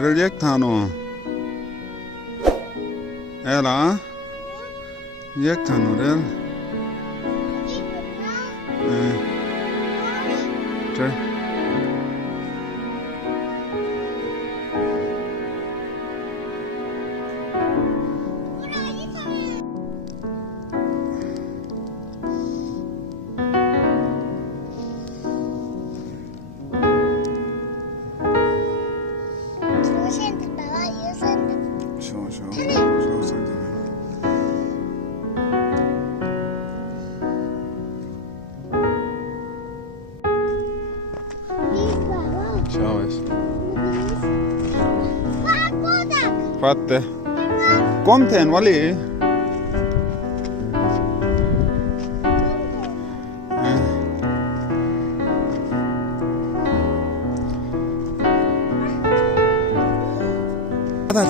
Reljek thano. Ela. Yek thano rel. Trời. Fatte. Kom till en vali. Ada